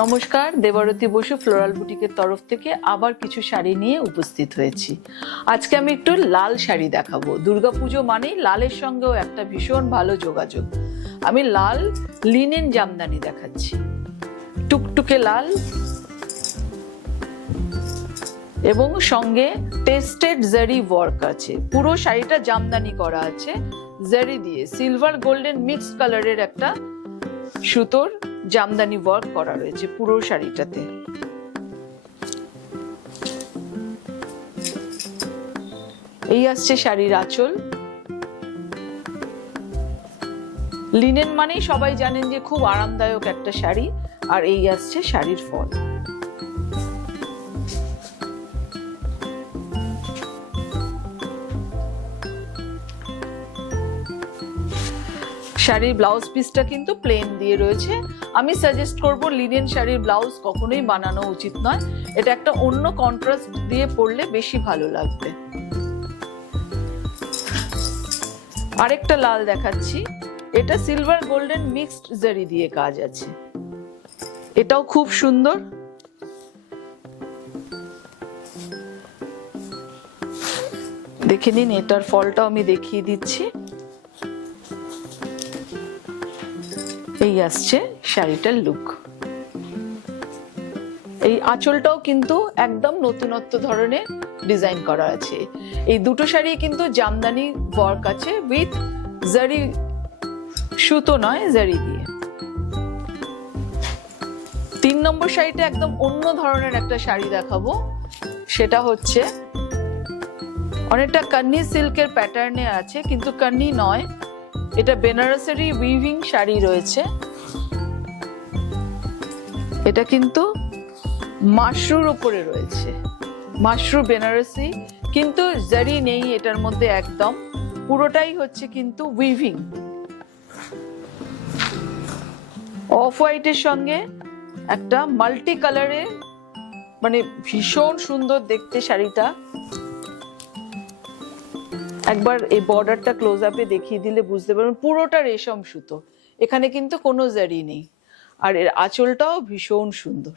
নমস্কার, দেবারতী বসু ফ্লোরাল বুটিকের তরফ থেকে আবার কিছু শাড়ি নিয়ে উপস্থিত হয়েছি। আজকে আমি একটু লাল শাড়ি দেখাবো। দুর্গাপুজো মানেই লালের সঙ্গেও একটা ভীষণ ভালো যোগাযোগ। আমি লাল লিনেন জামদানি দেখাচ্ছি, টুকটুকে লাল এবং সঙ্গে টেস্টেড জারি ওয়ার্ক আছে। পুরো শাড়িটা জামদানি করা আছে জারি দিয়ে, সিলভার গোল্ডেন মিক্সড কালারের একটা সুতোর জামদানি ওয়ার্ক করা রয়েছে পুরো শাড়িটাতে। এই আসছে শাড়ির আঁচল। লিনেন মানেই সবাই জানেন যে খুব আরামদায়ক একটা শাড়ি, আর এই আসছে শাড়ির ফল। শাড়ির ব্লাউজ পিসটা কিন্তু প্লেন দিয়ে রয়েছে। আমি সাজেস্ট করব লিনেন শাড়ির ব্লাউজ কখনোই বানানো উচিত নয়, এটা একটা অন্য কন্ট্রাস্ট দিয়ে পরলে বেশি ভালো লাগবে। আরেকটা লাল দেখাচ্ছি, এটা সিলভার গোল্ডেন মিক্সড জারি দিয়ে কাজ আছে, এটাও খুব সুন্দর। দেখে নিন, এটার ফলটাও আমি দেখিয়ে দিচ্ছি। এই আসছে শাড়িটার লুক। এই আঁচলটাও কিন্তু একদম নতুনত্ব ধরনের ডিজাইন করা আছে। এই দুটো শাড়ি কিন্তু জামদানি ওয়ার্ক আছে উইথ জারি, সুতো নয়, জারি দিয়ে। 3 নম্বর শাড়িটা একদম অন্য ধরনের একটা শাড়ি দেখাবো। সেটা হচ্ছে অনেকটা কান্নি সিল্কের প্যাটার্নে আছে, কিন্তু কান্নি নয়, এটা বেনারসেরই উইভিং শাড়ি রয়েছে। এটা কিন্তু মাশরুর উপরে রয়েছে, মাশরু বেনারসি, কিন্তু জারি নেই এটার মধ্যে একদম, পুরোটাই হচ্ছে কিন্তু উইভিং। অফ হোয়াইটের সঙ্গে একটা মাল্টি কালারে, মানে ভীষণ সুন্দর দেখতে শাড়িটা। একবার এই বর্ডারটা ক্লোজ আপে দেখিয়ে দিলে বুঝতে পারবেন, পুরোটা রেশম সুতো, এখানে কিন্তু কোনো জারি নেই। আর এর আঁচলটাও ভীষণ সুন্দর।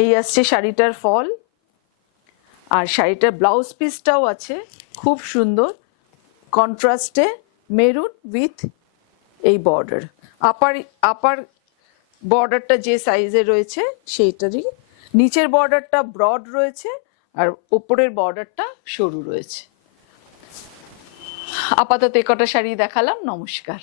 এই আসছে শাড়িটার ফল, আর শাড়িটার ব্লাউজ পিসটাও আছে খুব সুন্দর কন্ট্রাস্টে, মেরুন উইথ এই বর্ডার। আপার বর্ডারটা যে সাইজে রয়েছে সেইটারই, নিচের বর্ডারটা ব্রড রয়েছে আর উপরের বর্ডারটা সরু রয়েছে। আপাতত কটা শাড়ি দেখালাম। নমস্কার।